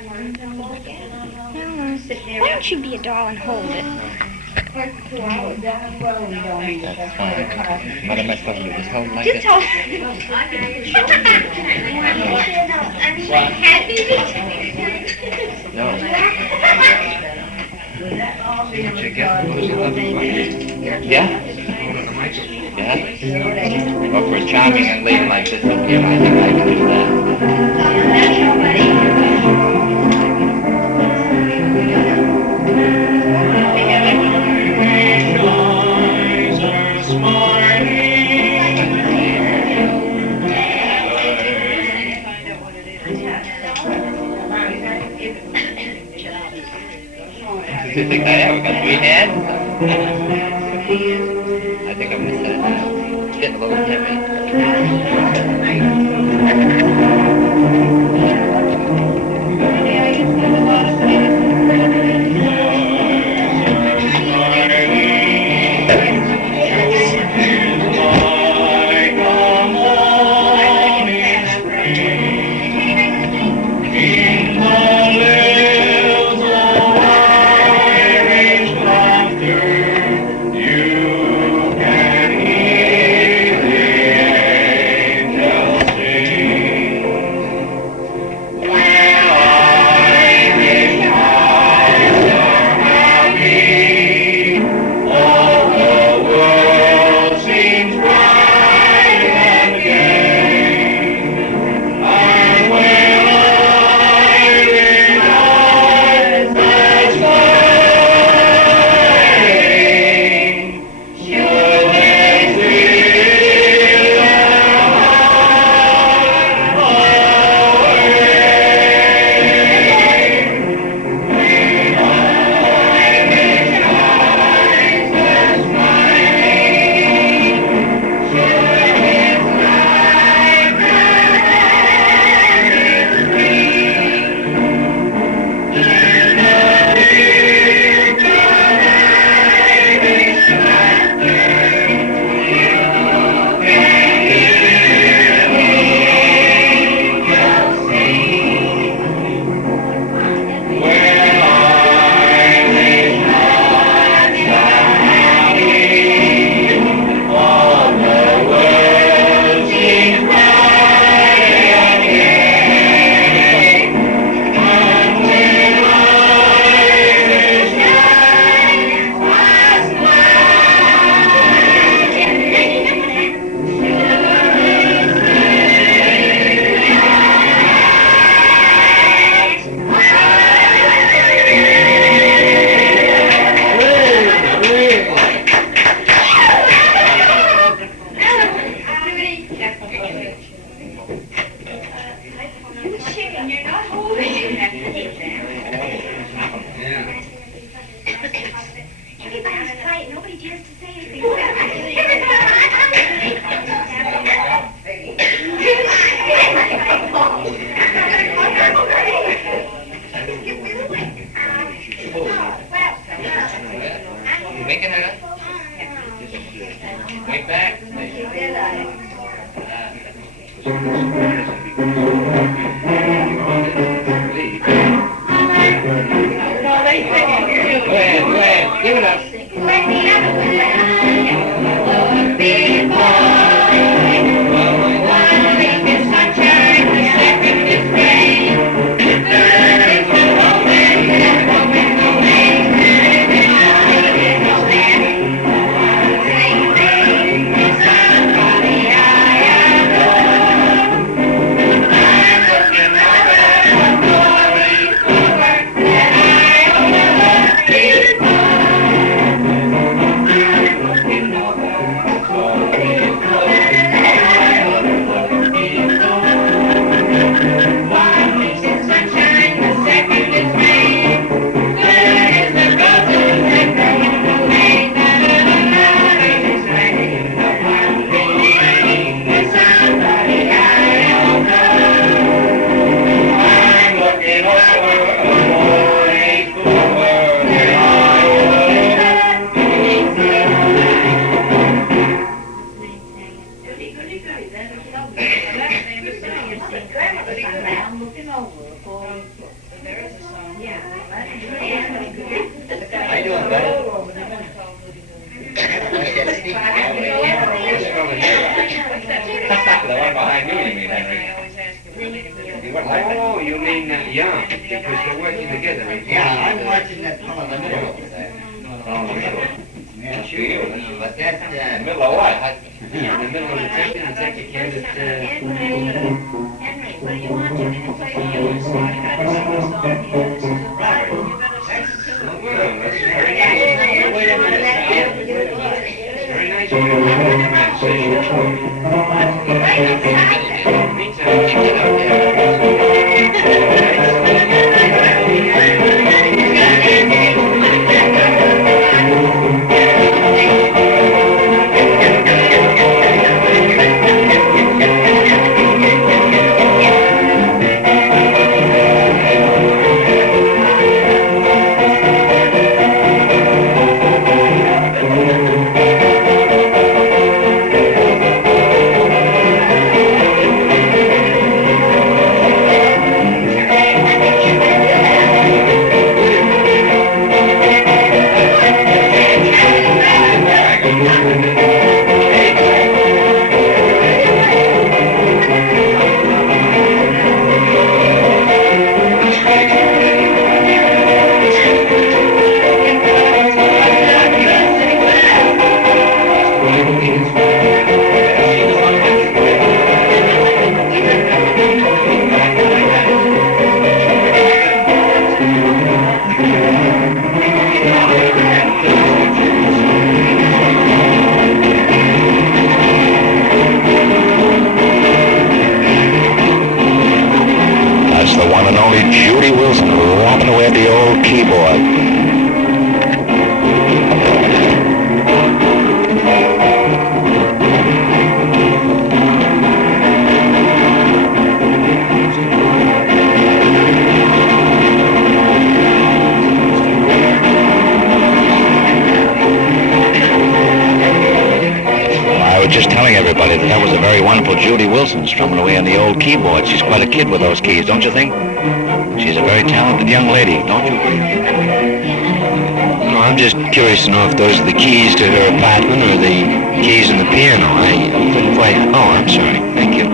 Why don't you be a doll and hold it? That's fine. What am I supposed to do? Just hold it like Just this? hold. No. Did you get Yeah? Yeah? Well, for a charming young lady like this up here, I think I can do that. You think I ever got 3 hands? I think I'm going to set it down. It's getting a little heavy. I'm looking over for How you doing, buddy? The one behind you mean, Henry? Oh, you mean Young, because they're working together. Yeah, I'm watching that fellow in the middle over there. Oh, the middle. Yeah, sure. But that's, Middle of what? In the middle of the ticket candidate, Henry, what do you want to play the yours? I've got a single song here. This is a Robert. You better sing it to him. well, that's very nice. wait a minute. Very nice way to have a conversation. That's the one and only Judy Wilson romping away at the old keyboard. I was just telling everybody that was a very wonderful Judy Wilson strumming away on the old keyboard. She's quite a kid with those keys, don't you think? She's a very talented young lady, don't you agree? No, I'm just curious to know if those are the keys to her apartment or the keys in the piano. I couldn't quite... Oh, I'm sorry. Thank you.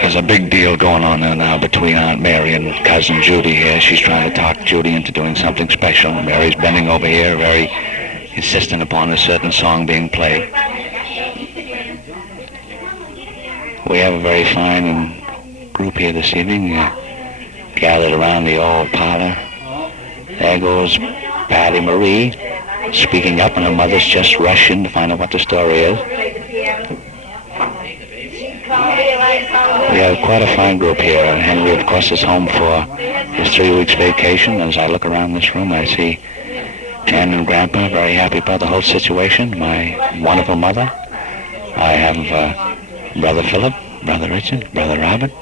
There's a big deal going on there now between Aunt Mary and Cousin Judy here. She's trying to talk Judy into doing something special. Mary's bending over here, very insistent upon a certain song being played. We have a very fine group here this evening, gathered around the old parlor. There goes Patty Marie, speaking up, and her mother's just rushing to find out what the story is. We have quite a fine group here. Henry, of course, is home for his 3 weeks vacation. As I look around this room, I see Ann and Grandpa very happy about the whole situation. My wonderful mother. I have Brother Philip, Brother Richard, Brother Robert,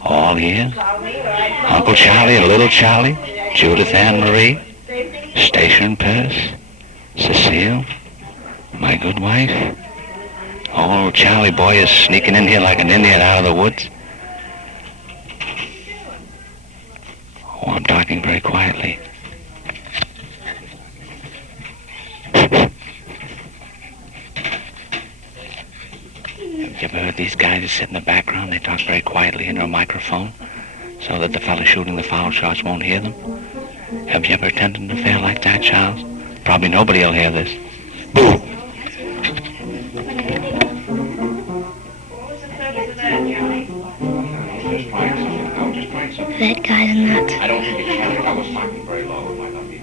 all here. Uncle Charlie and Little Charlie, Judith Ann Marie, Station Perce, Cecile, my good wife. Oh, Charlie boy is sneaking in here like an Indian out of the woods. Oh, I'm talking very quietly. Have you ever heard these guys that sit in the background? They talk very quietly into a microphone so that the fellow shooting the foul shots won't hear them. Have you ever attended an affair like that, Charles? Probably nobody will hear this. Boo! That guy's nuts. I don't think it's Henry. I was talking very low. It might not be.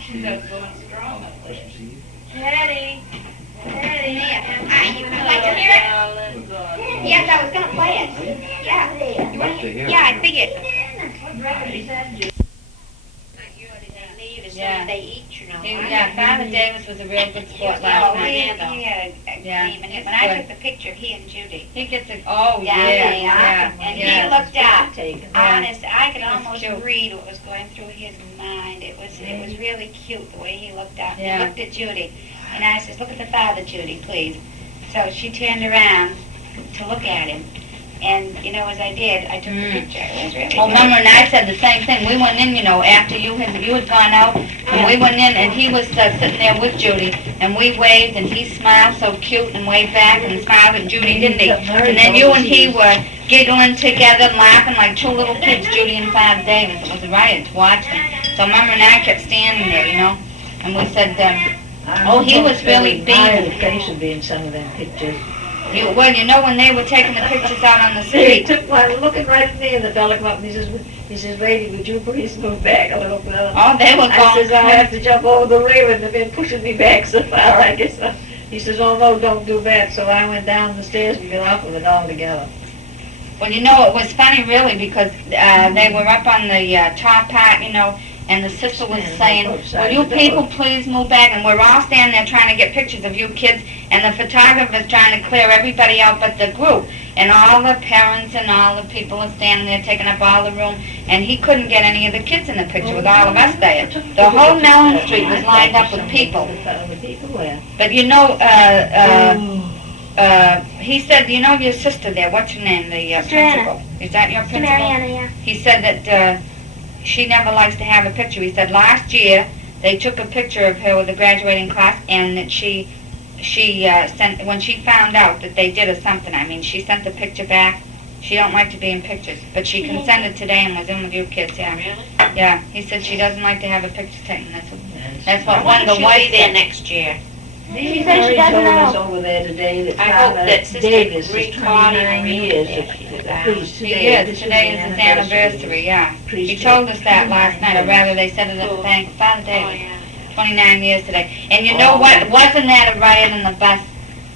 She's out going strong. Teddy. Teddy. You would like to hear it? Yes, I was going to play it. Yeah. You want to hear it? Yeah, I figured. They leave as soon Yeah. as they eat, you know. Yeah, Father Davis was a real good sport last night. He had a Yeah. game, and when I took the picture, he and Judy. He gets it. Oh Yeah, yeah, yeah, yeah. And yeah. he looked up. Yeah. Honest, I could He was almost cute. read what was going through his mind. It was really cute the way he looked up. Yeah. He looked at Judy, and I says, "Look at the father, Judy, please." So she turned around to look at him, and as I did, I took the picture. It was really. Oh, good. remember, and I said the same thing. We went in, after you had gone out, and we went in, and he was sitting there with Judy, and we waved, and he smiled so cute and waved back and smiled at Judy, didn't he? And then you and he were giggling together and laughing like two little kids, Judy and Father Davis. It was a riot to watch them. So remember, and I kept standing there, and we said, oh, he was really My being. face would be in some of them pictures. When they were taking the pictures out on the He street. took one looking right at me, and the fella come up and he says, "Lady, would you please move back a little bit?" Oh, they were I going. says, "I'll have to jump over the railing. They've been pushing me back so far, I guess." He says, "Oh, no, don't do that." So I went down the stairs and got off of it altogether. Well, it was funny really because they were up on the top part, and the sister was saying, "Will you people please move back?" And we're all standing there trying to get pictures of you kids, and the photographer's trying to clear everybody out but the group. And all the parents and all the people are standing there taking up all the room, and he couldn't get any of the kids in the picture with all of us there. The whole Mellon Street was lined up with people. But he said, your sister there, what's her name, the Sister Anna. principal? Is that your To principal? Mariana, yeah. He said that she never likes to have a picture. He said last year they took a picture of her with the graduating class, and that she sent, when she found out that they did or something, she sent the picture back. She don't like to be in pictures, but she consented today and was in with you kids, yeah. Really? Yeah, he said she doesn't like to have a picture taken. That's I what wonder Wanda if she'll White be there said. next year. She said she doesn't told us know. over there today that I hope Father that Sister Davis is Recalling 29 years of priest He today. is. This Today is the his anniversary, yeah. He Priesthood. told us that last night, or rather they said it at the Cool. thing. Father Oh, Davis. yeah. 29 years today. And you know what? Wasn't that a riot in the bus?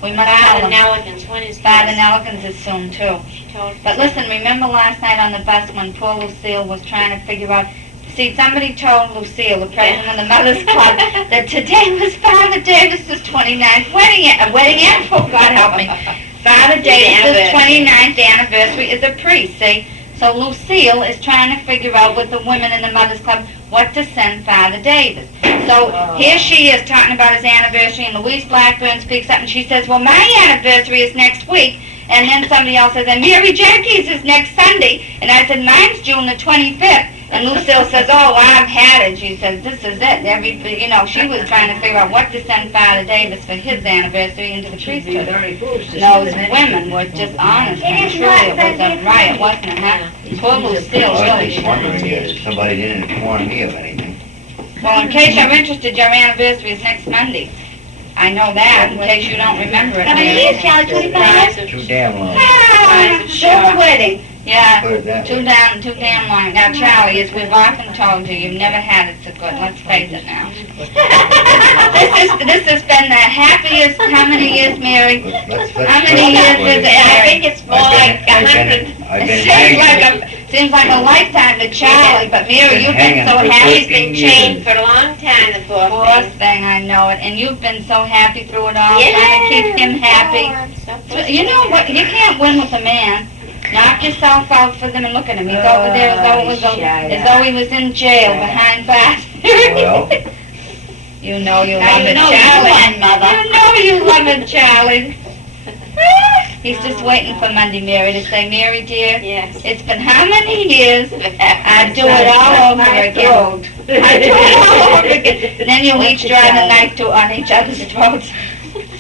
We must tell Father them. Nellikens, when is Father this? Nellikens is soon, too. She told But listen, remember last night on the bus when poor Lucille was trying to figure out... See, somebody told Lucille, the president of the Mothers Club, that today was Father Davis's 29th wedding anniversary. God help me. Father Davis's 29th anniversary is a priest, see? So Lucille is trying to figure out with the women in the Mothers Club what to send Father Davis. So here she is talking about his anniversary, and Louise Blackburn speaks up, and she says, well, my anniversary is next week. And then somebody else says, and Mary Jenkins is next Sunday. And I said, mine's June the 25th. And Lucille says, oh, I've had it. She says, this is it. She was trying to figure out what to send Father Davis for his anniversary into the She'd be priesthood. very foolish to Those send them women anything. were just honest and It is truly. not It was a Sunday. riot, wasn't it, huh? Poor Lucille I was really. just wondering if somebody didn't inform me of anything. Well, in case you're interested, your anniversary is next Monday. I know that, in case you don't remember it. How many years, Charlie? 25? Too damn long. Ah, silver wedding. Yeah, Put it that too way. damn long. Now, Charlie, as we've often told you, you've never had it so good. Let's face it now. This has been the happiest, how many years, Mary? Let's How many years is it? I think it's more like 100. I've It been seems like a lifetime to Charlie, but Mary, you've been hanging so for happy. He's been 15 chained years. for a long time, the poor Poor thing. thing, I know it. And you've been so happy through it all, trying to keep him happy. So You know what? You can't win with a man. Knock yourself out for them and look at him. He's over there as though he was in jail behind bars. Well, You know you Now love you it, know you Charlie. won, Mother. You know you love it, Charlie. He's just waiting for Monday, Mary, to say, Mary, dear, Yes. it's been how many years? I'd do it all over again. I'd do it all over again. And then you'll each drive a knife on each other's throats.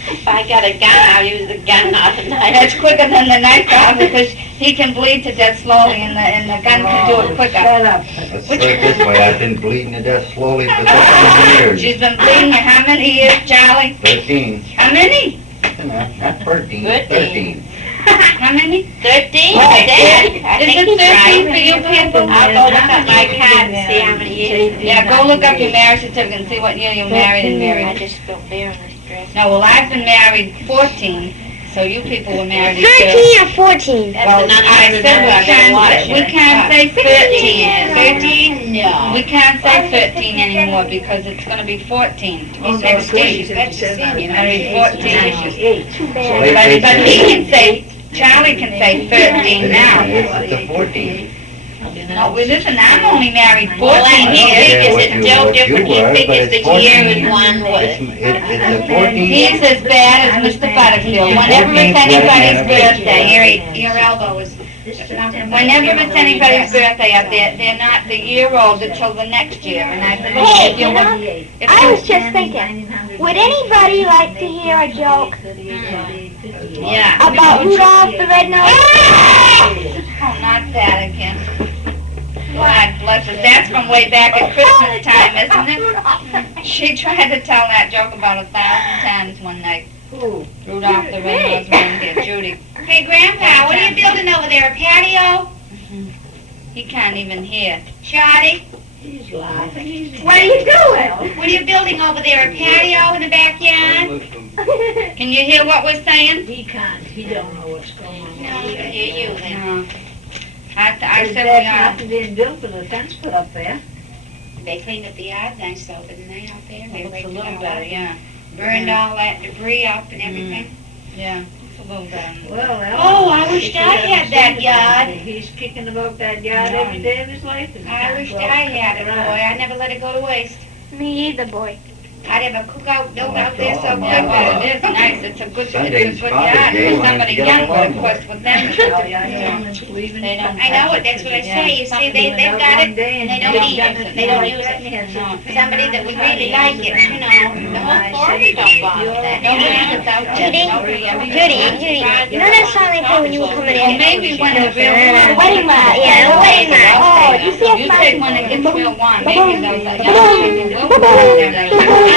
If I got a gun, I'll use the gun, not the knife. That's quicker than the knife job because he can bleed to death slowly and the gun can do it quicker. Shut up. let's put it this way, I've been bleeding to death slowly for 13 years. She's been bleeding you how many years, Charlie? 13. How many? Not 13, Good 13. How How many? 13? Oh, Dad, I Is think it he's 13 right. for you people? I'll go look up my card and see how many years. Yeah, go look up your marriage certificate and see what year you married and I married. just spilled beer on this dress. No, well, I've been married 14, so you people were married at 13 or 14? Well, I said we can't say 13. 13? No. We can't say 13 anymore because it's gonna be 14 next week. That's the senior. Married 14. Too So bad. But he can say, Charlie can say 13 now. It's the 14th. No, well, listen, I'm only married 14 Well, he years. figures what it's you- still what you different. He were, but figures it's the year 14. is one It's, with. it's the 14th. He's as bad as Mr. Butterfield. Whenever it's anybody's birthday, Your elbow is... whenever it's anybody's birthday up there, they're not the year old until the next year. And I said, Hey, if you you know, if I you- was just thinking, would anybody like to hear a joke Yeah. about Rudolph the Red-Nosed? Oh, not that again. God bless us. That's from way back at Christmas time, isn't it? She tried to tell that joke about 1,000 times one night. Who? Rudolph the Red-Nosed Reindeer, Judy. Hey, Grandpa, what are you building over there, a patio? He can't even hear. Shawty, He's laughing. He's what are you doing? What are you building over there, a patio in the backyard? Can you hear what we're saying? He can't. He don't know what's going on. No, he can hear you then. No. I There's said we nothing being built for the fence put up there. They cleaned up the yard nice though, didn't they, out there? They Looks raked a it little all better, up, yeah. burned all that debris up and everything. Yeah, it's a little better. Well, Oh, I wished I had that yard. He's kicking about that yard every day of his life. and he I can't wished go I out had it, and boy. around. I never let it go to waste. Me either, boy. I'd have a cookout built out there so Oh, quick. Yeah, my but it is nice, it's a good Sunday's yard Father's Day, for when somebody you get young, on but of lawnmower. course with them, Oh, yeah, leaving. They don't I know it, that's what I say. You see, they've got it, and they don't eat it. They don't use it. Somebody that would really like it, you know. The whole party don't bother that. nobody gets out there, Judy, nobody ever. Judy, you know that song they played when you were coming Well, in? maybe when it's real The warm. wedding march, yeah, the wedding march. Oh, you see You us say when it gets real warm, maybe those young people will go out there and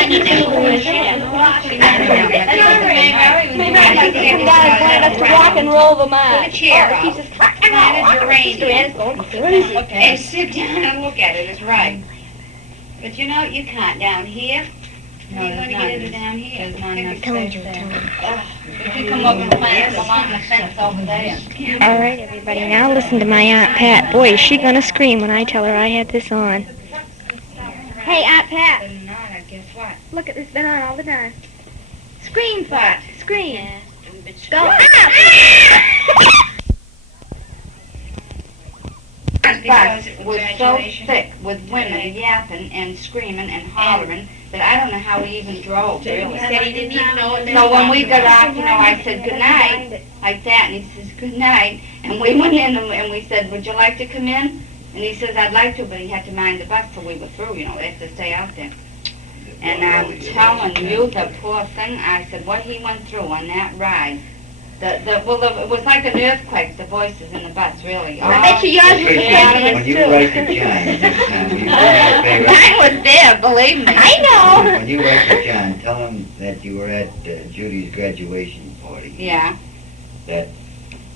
Maybe I'd like to come down and plan us to rock and roll the Put a march. chair Oh, out. she's just Plant a geranium. Okay. And sit down and look at it, it's right. But you know, you can't down here. No, You're there's gonna not. get into down here. There's not enough Told space you, there. If you come up and plant them along the fence over there. All right, everybody, now listen to my Aunt Pat. Boy, is she gonna scream when I tell her I had this on. Hey, Aunt Pat, But not, I guess what? look at this, been on all the time. Scream, Pat, scream. Go Ah! up. Bus was so thick with women yapping and screaming and hollering that I don't know how he even drove, He really. said he didn't even know what they So were when we talking got about. off, you know, I said good night, like that, and he says good night, and we went in and we said, would you like to come in? And he says, I'd like to, but he had to mind the bus till we were through, you know, they had to stay out there. And I'm telling you, the poor thing, I said, what he went through on that ride, it was like an earthquake, the voices in the bus, really. I bet you yours was the Yeah, When you too. write to John next time, you say, I was there, believe me. I know. when you write to John, tell him that you were at Judy's graduation party. Yeah, That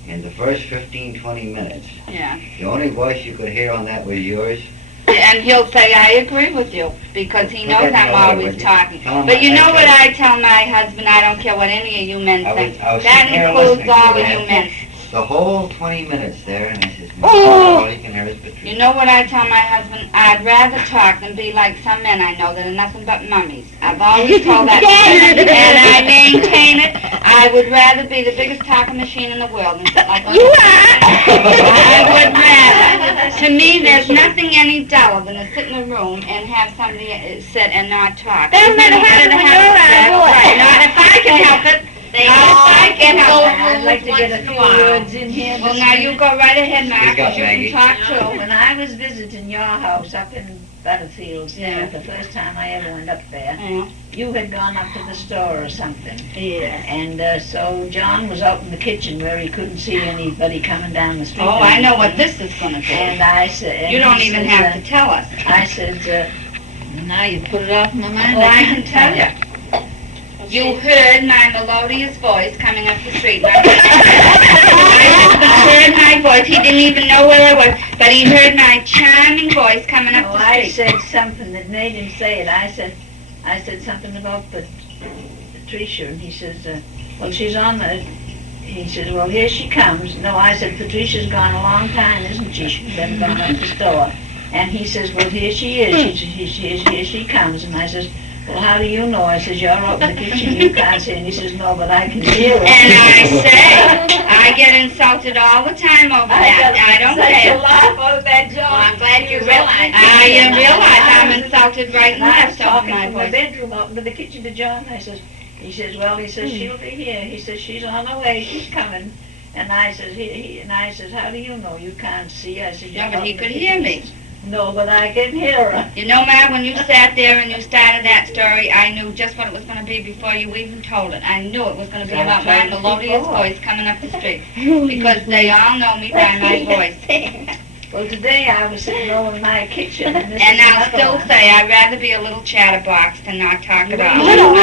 in the first 15, 20 minutes, yeah. the only voice you could hear on that was yours. And he'll say, I agree with you, because he knows I'm always talking. But you know what I tell my husband, I don't care what any of you men say. I was That sitting there includes listening all to of you that. men. The whole 20 minutes there, and I says, Oh. all you can hear is Patricia. You know what I tell my husband? I'd rather talk than be like some men I know that are nothing but mummies. I've always told that, and I maintain it. I would rather be the biggest talking machine in the world than sit like a... You are. I would rather. To me, there's nothing any duller than to sit in a room and have somebody sit and not talk. Doesn't matter how when you're around, boy. Right, not if I can help it. I can help it. I'd like to get a few words in here. Well, now you go right ahead, Mark, Speak up, 'cause you Maggie. can talk too. When I was visiting your house up in Butterfield, Yeah. the first time I ever went up there, Yeah. you had gone up to the store or something. Yeah. And so John was out in the kitchen where he couldn't see anybody coming down the street. Oh, I know what this is gonna And be. I said... You don't even have to tell us. I said, now you put it off my mind. Well, I can tell you. You heard my melodious voice coming up the street. My husband heard my voice. He didn't even know where I was, but he heard my charming voice coming up Oh, the I street. said something that made him say it. I said something about Patricia, and he says, well, she's on the. He says, well, here she comes. No, I said, Patricia's gone a long time, isn't she? She's been gone up the store. And he says, well, here she is. Here she comes. And I says, well, how do you know? I says, you're up in the kitchen, you can't see. And he says, no, but I can hear her. And I say, I get insulted all the time over that. I don't care. laugh over that, John. Well, I'm glad you realize. I realize I'm insulted right and And I was left over talking my from my voice. bedroom up into the kitchen to John. He says, she'll be here. He says, she's on her way. She's coming. And I says, I says, how do you know? You can't see. I said, Yeah, but he could hear me. No, but I can hear her. You know, Matt, when you sat there and you started that story, I knew just what it was going to be before you even told it. I knew it was going to be So about my told us melodious before. voice coming up the street. Because they all know me by my voice. Well, today I was sitting over in my kitchen. And And I'll still say I'd rather be a little chatterbox than not talk at all. Little,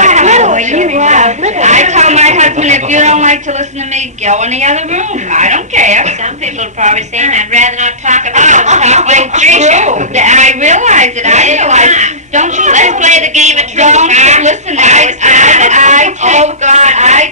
you are. I told my husband, if you don't like to listen to me, go in the other room. I don't care. Some people are probably saying I'd rather not talk at all. Talk like Tricia. I realize it. I realize. Don't you Let's play the game of truth. Don't huh? listen. I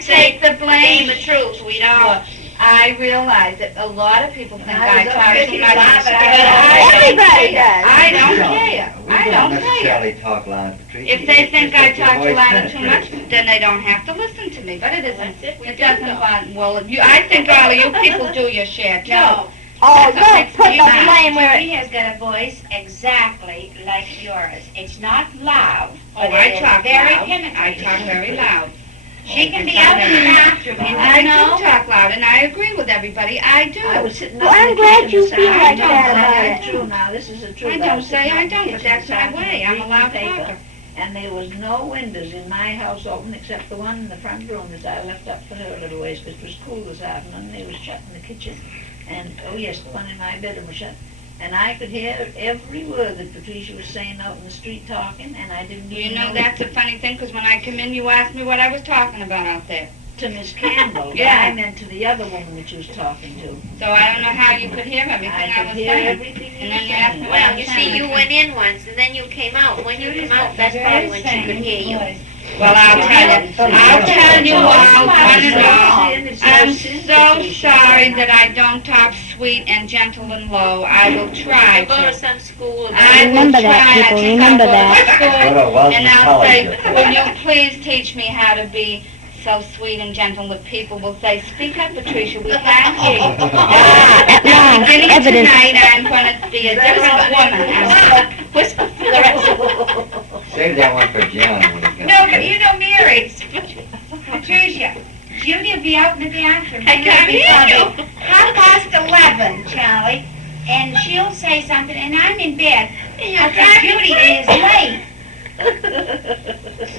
take the blame. Game of truth. We'd all. I realize that a lot of people think I talk too much. Everybody does. I don't care. We I don't don't care. necessarily talk loud, Patricia. If they think I It's your talk voice loud too much, penetrates. then they don't have to listen to me. But it isn't. That's it. We It do doesn't though. bother. Well, I think all of you people do your share too. No. Oh, don't put the blame where He has got a voice exactly like yours. It's not loud, Oh, but I it is talk very loud. I penetrating. talk very loud. She can be out in the bathroom, you I do know. talk loud, and I agree with everybody. I do. I was sitting Well, up in I'm the glad kitchen you beside feel her. like I that don't about say it. it's true now. This is the truth. I don't was say sitting I up in the don't, but kitchen that's my beside her way. I'm a reading loud the paper, talker. And there was no windows in my house open except the one in the front room that I left up for her a little ways because it was cool this afternoon. They was shut in the kitchen. And, oh yes, the one in my bedroom was shut. And I could hear every word that Patricia was saying out in the street talking, and I didn't You even know, know that's a funny thing, because when I come in, you ask me what I was talking about out there. to Miss Campbell. But Yeah. I meant to the other woman that you was talking to. So I don't know how you could hear everything I I could was hear saying. everything And you then were you asked me saying. what I Well, was you saying. see, you went in once, and then you came out. When you come out, that's probably when she could hear you. Well, I'll tell you all, one and all, I'm so sorry that I don't talk sweet and gentle and low. I will try Go to to. some school. I will Remember that, try. people, I think remember I'll go to that. school, Go to Wellesley and I'll College. say, will you please teach me how to be so sweet and gentle that people will say, speak up, Patricia, we can't hear you. Now, beginning Evidence. tonight, I'm going to be a different woman. Whisper for the rest of the Save that one for John when he comes. No, but you know, Mary, Patricia, Judy will be out in the bathroom. I can't hear you. 11:30, Charlie, and she'll say something, and I'm in bed. I think Judy is late.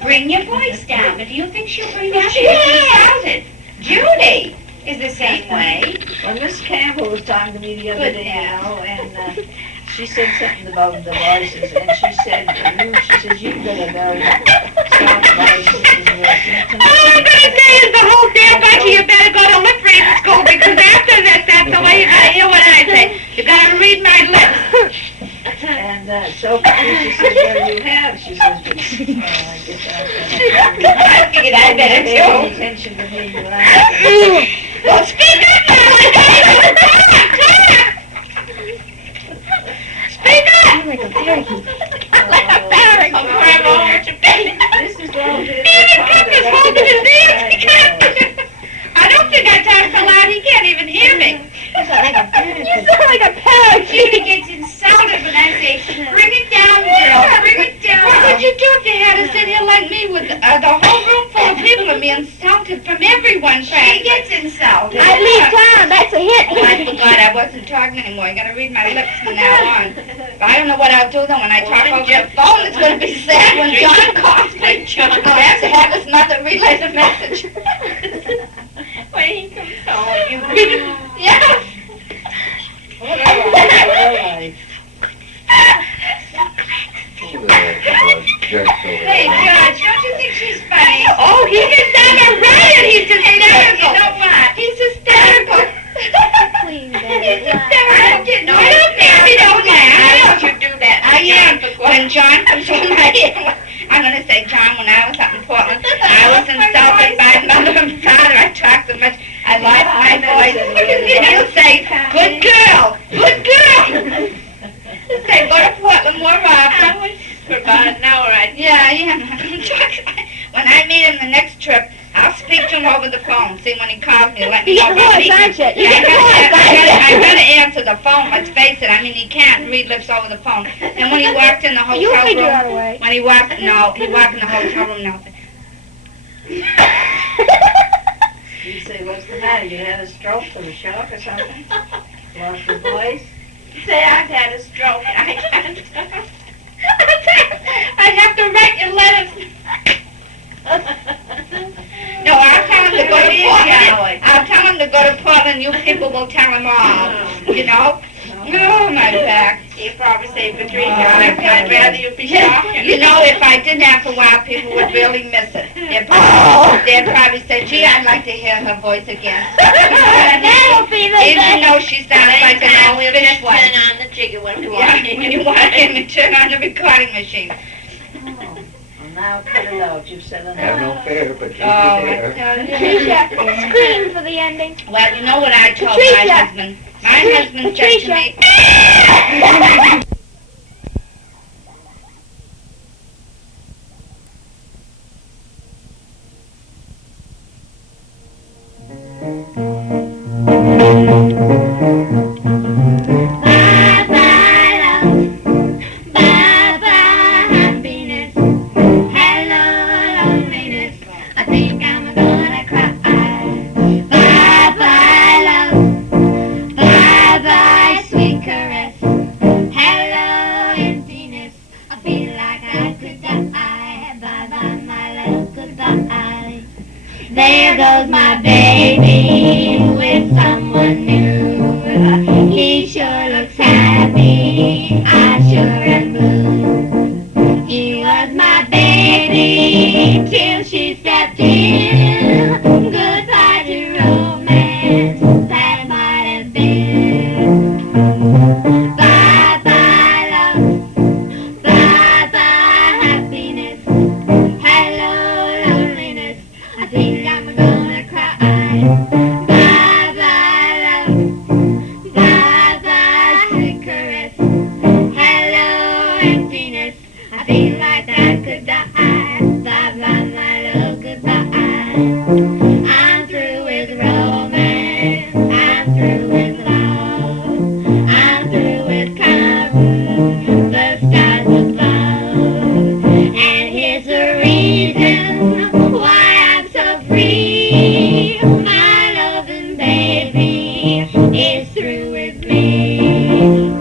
Bring your voice down, but do you think she'll bring down? She shouted. Judy is the same way. Well, Miss Campbell was talking to me the other Good day, now. and she said something about the voices, and she said, you've got a very soft voice. All I'm gonna say is the whole damn bunch of you better go to lip reading school, because after this, that's the way you gotta hear what I say. You gotta read my lips. And so Patricia said, well, you have. She says, but, I guess I figured I better pay too. attention to me. But I Well, speak up, Charlie. Speak up. Like a parakeet. I'm crying all over your face. This is all this. Even Cook is holding his ears. I don't think I talk so loud he can't even hear me. You sound like a You parakeet. sound like a parrot. Judy gets insulted when I say, bring it down, girl, bring it down. What would you do if you had to sit here like me with the whole room full of people and be insulted from everyone? She gets insulted. I leave town, that's a hit. Oh, I forgot I wasn't talking anymore. You gotta read my lips from now on. But I don't know what I'll do then when I talk over the phone. It's gonna be sad when John calls me. I'll have to have his mother relay the message. When he comes home, you Yeah. She was a couple of jerks over Hey, there. George, don't you think she's funny? Oh, he just never read it. He's hysterical. You know what? He's hysterical. Please, He's Daddy. hysterical. I don't care if you don't laugh. Why don't you do that? I am. When John comes home, I'm going to say, John, when I was up in Portland, I was insulted by mother and father. I talked so much, I lost my voice. He'll say, good girl, good girl. He'll say, go to Portland more often. For about an hour, Yeah. When I meet him the next trip, I'll speak to him over the phone. See, when he calls me, let me You know get the if I'm voice, speaking. aren't you? You Yeah, get the voice, aren't you? I gotta answer the phone, let's face it. I mean, he can't read lips over the phone. And when he walked in the hotel You'll figure out room, a way. when he walked in the hotel room now. You say, what's the matter? You had a stroke from a shock or something? Lost your voice? say I've had a stroke. I can't. I'd have to write your letters. No, I'll tell him to go to Portland. I'll tell him to go to Portland. You people will tell him all. You know? Oh, my back. He'd probably say, Patricia, I'd rather you be shocking. You know, if I didn't have a while, people would really miss it. They'd probably say, gee, I'd like to hear her voice again. That'll be the Even though she sounds like an old fish one. Turn on the jigger when we walk Yeah, in. when you walk in and turn on the recording machine. Well, now cut it out. You've said enough. Have no fear, but you Oh, there. Patricia, scream for the ending. Well, you know what I told Patricia! my husband? My husband said to Patricia! me, Bye-bye, love. Bye-bye, happiness. Hello, loneliness. I think I'm gonna cry. Bye-bye, love. Bye-bye, sweet caress. Hello, emptiness. I feel like I could die. Bye-bye, my love, goodbye. There goes my baby with someone new. He sure looks happy, I sure am blue. He was my baby till she stepped in. Goodbye to romance, that might have been. Bye-bye, love. Bye-bye, happiness. Hello, loneliness. I think I'm gonna cry. Bye-bye, love. Bye-bye, sweet caress. Hello, emptiness. I feel like I could die. Bye-bye, my love, goodbye. I'm through with romance. I'm through with love. I'm through with counting the stars above. And here's the reason why I'm so free. My loving baby is through with me.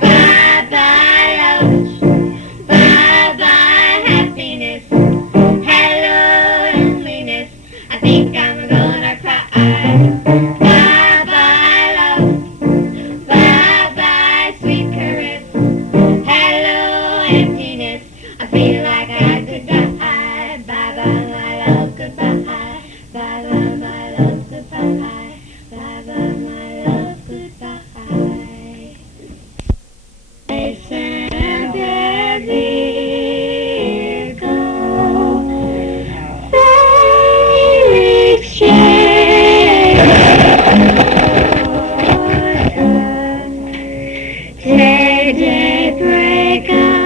Bye-bye, love. Bye-bye, happiness. Hello, loneliness. I think I'm gonna cry. Bye-bye, love. Bye-bye, sweet caress. Hello, emptiness. I feel like I could die. Bye-bye, my love, goodbye. Bye-bye, my love, goodbye. Bye-bye, my love, goodbye. I sent a vehicle for exchange. Take, break on.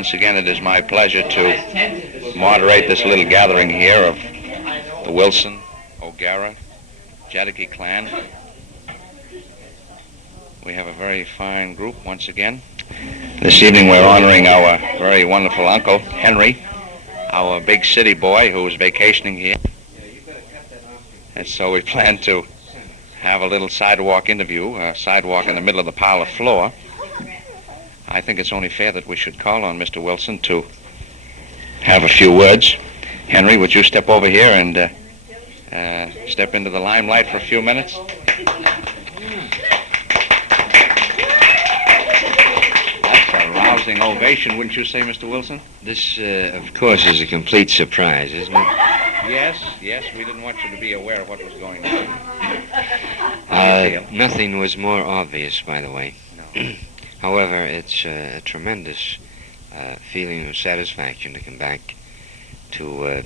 once again it is my pleasure to moderate this little gathering here of the Wilson, O'Gara, Jadeke clan. We have a very fine group once again. This evening we're honoring our very wonderful uncle, Henry, our big city boy who is vacationing here. And so we plan to have a little sidewalk interview, a sidewalk in the middle of the parlor floor. I think it's only fair that we should call on Mr. Wilson to have a few words. Henry, would you step over here and step into the limelight for a few minutes? That's a rousing ovation, wouldn't you say, Mr. Wilson? This, of course, is a complete surprise, isn't it? Yes, we didn't want you to be aware of what was going on. Nothing was more obvious, by the way. No. However, it's a tremendous feeling of satisfaction to come back to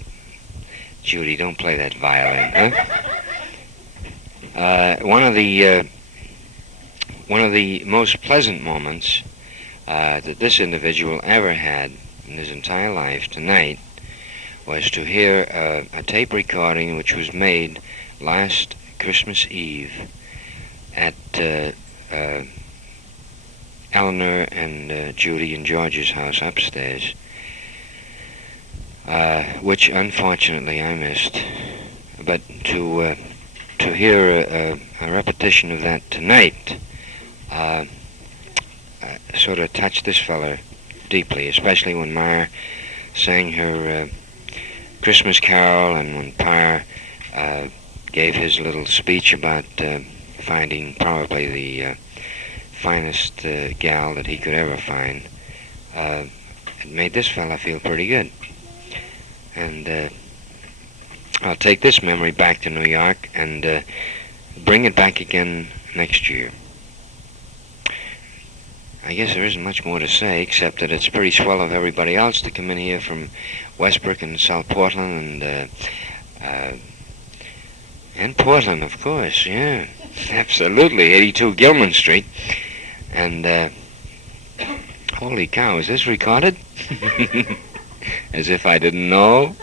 Judy. Don't play that violin, huh? One of the most pleasant moments that this individual ever had in his entire life tonight was to hear a tape recording which was made last Christmas Eve at Eleanor and Judy and George's house upstairs, which unfortunately I missed. But to hear a repetition of that tonight sort of touched this fella deeply, especially when Ma sang her Christmas carol and when Pa gave his little speech about finding probably the finest gal that he could ever find. It made this fella feel pretty good. And I'll take this memory back to New York and bring it back again next year. I guess there isn't much more to say, except that it's pretty swell of everybody else to come in here from Westbrook and South Portland and Portland, of course, yeah. Absolutely, 82 Gilman Street. And, holy cow, is this recorded? As if I didn't know.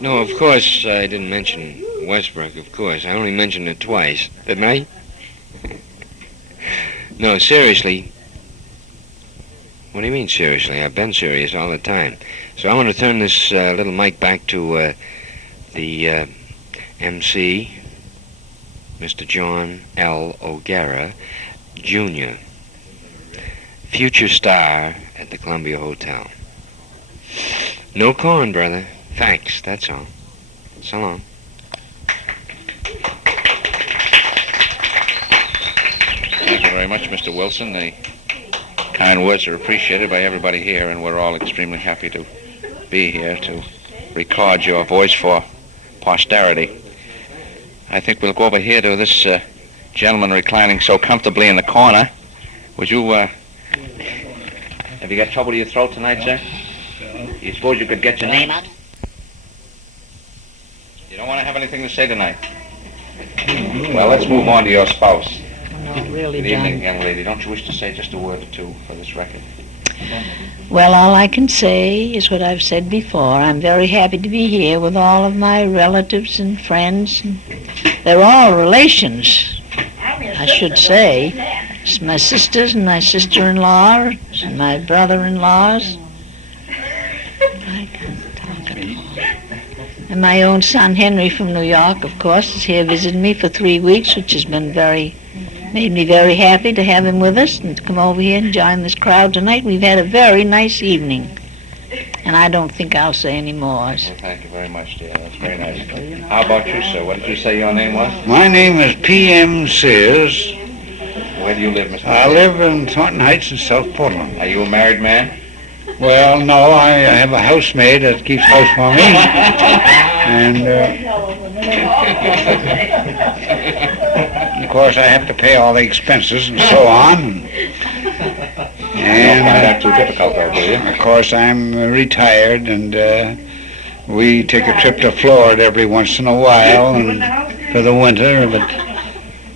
No, of course, I didn't mention Westbrook, of course. I only mentioned it twice, didn't I? No, seriously. What do you mean, seriously? I've been serious all the time. So I want to turn this little mic back to the MC, Mr. John L. O'Gara, Jr., future star at the Columbia Hotel. No corn, brother. Facts, that's all. So long. Thank you very much, Mr. Wilson. The kind words are appreciated by everybody here, and we're all extremely happy to be here to record your voice for posterity. I think we'll go over here to this gentleman reclining so comfortably in the corner. Would you, have you got trouble with your throat tonight, sir? You suppose you could get your name out? You don't want to have anything to say tonight? Well, let's move on to your spouse. No, really, Good evening, John. young lady. Don't you wish to say just a word or two for this record? Well, all I can say is what I've said before. I'm very happy to be here with all of my relatives and friends. And they're all relations, I should say. It's my sisters and my sister-in-law and my brother-in-laws. I can't talk at all. And my own son, Henry, from New York, of course, is here visiting me for 3 weeks, which has been made me very happy to have him with us and to come over here and join this crowd tonight. We've had a very nice evening. And I don't think I'll say any more. Well, thank you very much, dear. That's very nice. How about you, sir? What did you say your name was? My name is P.M. Sears. Where do you live, Mr. I live in Thornton Heights in South Portland. Are you a married man? Well, no, I have a housemaid that keeps house for me. And, of course, I have to pay all the expenses and so on. You don't find that too difficult, though, do you? Of course, I'm retired, and we take a trip to Florida every once in a while and for the winter. But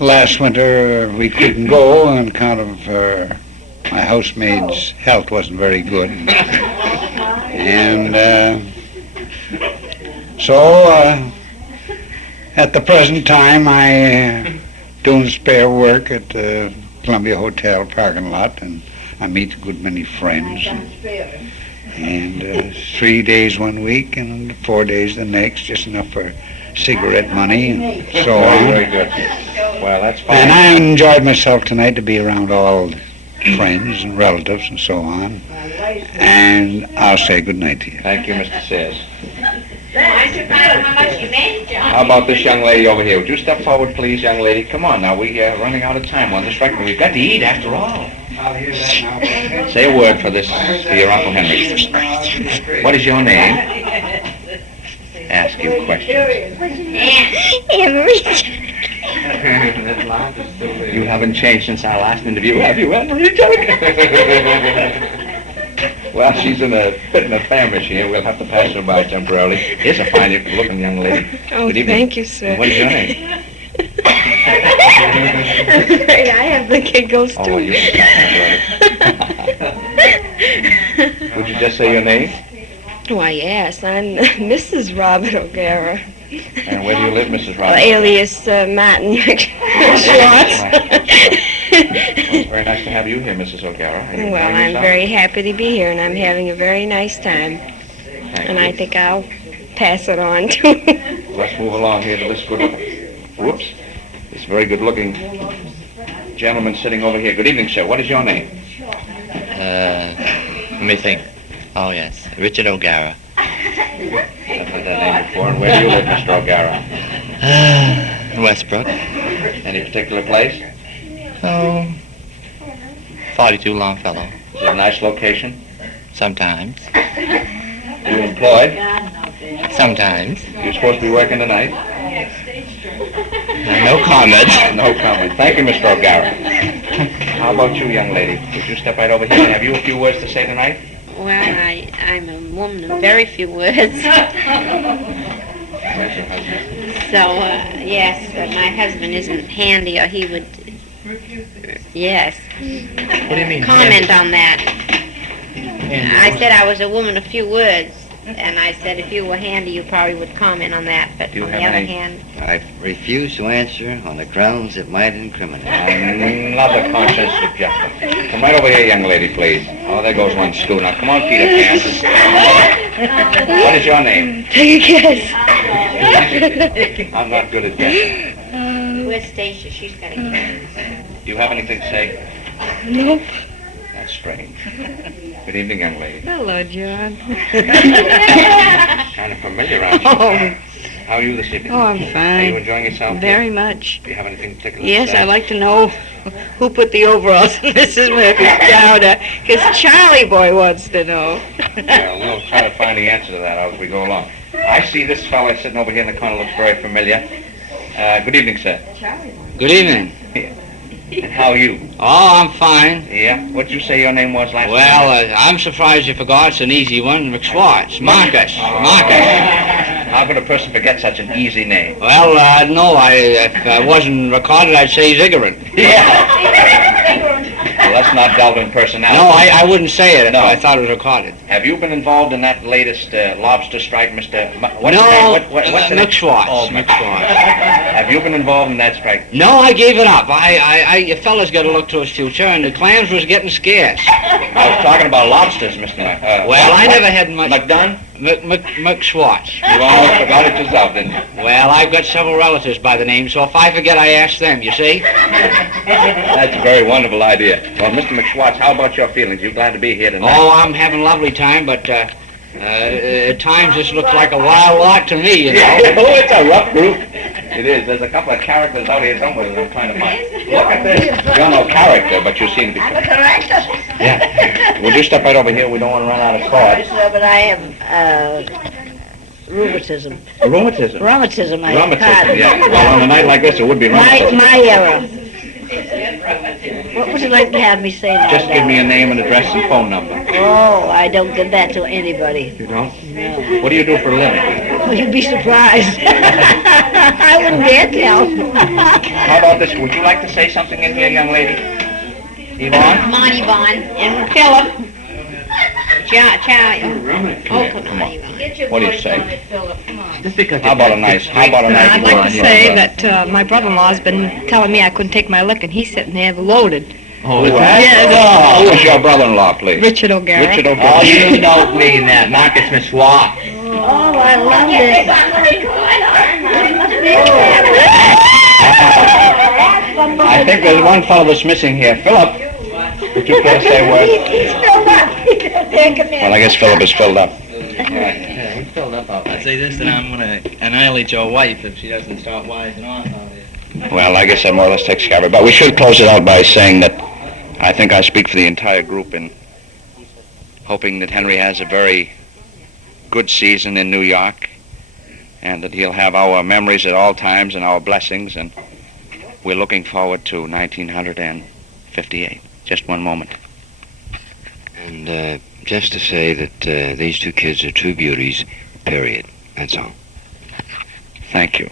last winter we couldn't go on account of my housemaid's health wasn't very good. And so at the present time I doing spare work at the Columbia Hotel parking lot, and I meet a good many friends. And 3 days one week and 4 days the next, just enough for cigarette money and so on. Very good. Well, that's fine. And I enjoyed myself tonight to be around all friends and relatives and so on. And I'll say good night to you. Thank you, Mr. Sayers. I should find out how much you made, John. How about this young lady over here? Would you step forward, please, young lady? Come on now, we're running out of time on this record. We've got to eat after all. Say a word for this, for your Uncle Henry. What is your name? Ask you questions. You haven't changed since our last interview, have you, Anne-Marie? Well, she's in a bit in a fan machine. We'll have to pass her by temporarily. Here's a fine-looking young lady. Oh, Good evening. thank you, sir. What is your name? I'm afraid I have the giggles too. Oh, you Would you just say your name? Why, yes, I'm Mrs. Robert O'Gara. And where do you live, Mrs. Roberts? Alias Martin Schwartz. Well, it's very nice to have you here, Mrs. O'Gara. Are you Well, enjoying I'm yourself? very happy to be here, and I'm having a very nice time. Thank And you. I think I'll pass it on to Let's move along here to this whoops, this very good-looking gentleman sitting over here. Good evening, sir. What is your name? Let me think. Oh, yes. Richard O'Gara. I've heard that name before. And where do you live, Mr. O'Gara? Westbrook. Any particular place? Oh, 42 Longfellow. Is it a nice location? Sometimes. You employed? Sometimes. You're supposed to be working tonight? No comment. No comment. Thank you, Mr. O'Gara. How about you, young lady? Would you step right over here? Have you a few words to say tonight? Well, I'm a woman of very few words. Where's your husband? So, yes, my husband isn't handy, or he would, yes, What do you mean? comment on that. I said I was a woman of few words, and I said if you were handy, you probably would comment on that, but Do you on the have other any- hand, I refuse to answer on the grounds it might incriminate. Another conscience objection. Come right over here, young lady, please. Oh, there goes one stool. Now, come on, Peter Pan. What is your name? take a guess. I'm not good at guessing. where's Stacia? She's got a kid. Do you have anything to say? Nope. That's strange. Good evening, young lady. Hello, John. Kind of familiar, aren't you? Oh, How are you this evening? oh, I'm Are you fine. enjoying yourself? Very much. Do you have anything particular to Yes, say? I'd like to know who put the overalls in Mrs. Murphy's chowder, because Charlie Boy wants to know. Well, we'll try to find the answer to that as we go along. I see this fellow sitting over here in the corner looks very familiar. Good evening, sir. Good evening. And how are you? Oh, I'm fine. Yeah? What'd you say your name was last Well, time? I'm surprised you forgot. It's an easy one. McSwartz. Marcus. How could a person forget such an easy name? Well, no, if I wasn't recorded, I'd say he's ignorant. Well, let's not delve in personality. No, I wouldn't say it if No. I thought it was recorded. Have you been involved in that latest lobster strike, Mr. What's No, his name? What's the name? McSwartz. Oh, McSwartz. Have you been involved in that strike? No, I gave it up. You fellas got to look to his future, and the clams was getting scarce. I was talking about lobsters, Mr. Well, I never had much. McDunn? McSwartz. You almost forgot it yourself, didn't you? Well, I've got several relatives by the name, so if I forget, I ask them, you see? That's a very wonderful idea. Well, Mr. McSwartz, how about your feelings? You glad to be here tonight? Oh, I'm having a lovely time, but at times this looks like a wild lot to me, you know. Oh, it's a rough group. It is. There's a couple of characters out here somewhere that I'm trying to find. Look at this. You're no character, but you seem to be. I'm a character. Yeah. Would you step right over here? We don't want to run out of cards. But I have rheumatism. Rheumatism. Rheumatism, I Rheumatism, yeah. Well, on a night like this, it would be rheumatism. My error. What would you like to have me say now? Just give me a name and address and phone number. Oh, I don't give that to anybody. You don't? No. What do you do for a living? Oh, you'd be surprised. I wouldn't dare tell. How about this? Would you like to say something in here, young lady? Yvonne? Come on, Yvonne. And Philip. Chow. Oh, come on, Yvonne. What do you say? Just because How about a nice I'd like to say Yvonne? that my brother-in-law's been telling me I couldn't take my lick, and he's sitting there loaded. Oh, Who Yes. Who is your brother-in-law, please? Richard O'Gara. Richard Oh, O'Gara. you don't mean that. Marcus Miswap. Oh, I love this. I think there's one fellow that's missing here. Philip, would you care to say a word? Well, I guess Philip is filled up. Yeah, he's filled up out I say this, and I'm going to annihilate your wife if she doesn't start wising off out here. Well, I guess that more or less takes care of it. But we should close it out by saying that I think I speak for the entire group in hoping that Henry has a very good season in New York and that he'll have our memories at all times and our blessings, and we're looking forward to 1958. Just one moment. And just to say that these two kids are true beauties, period. That's all. Thank you.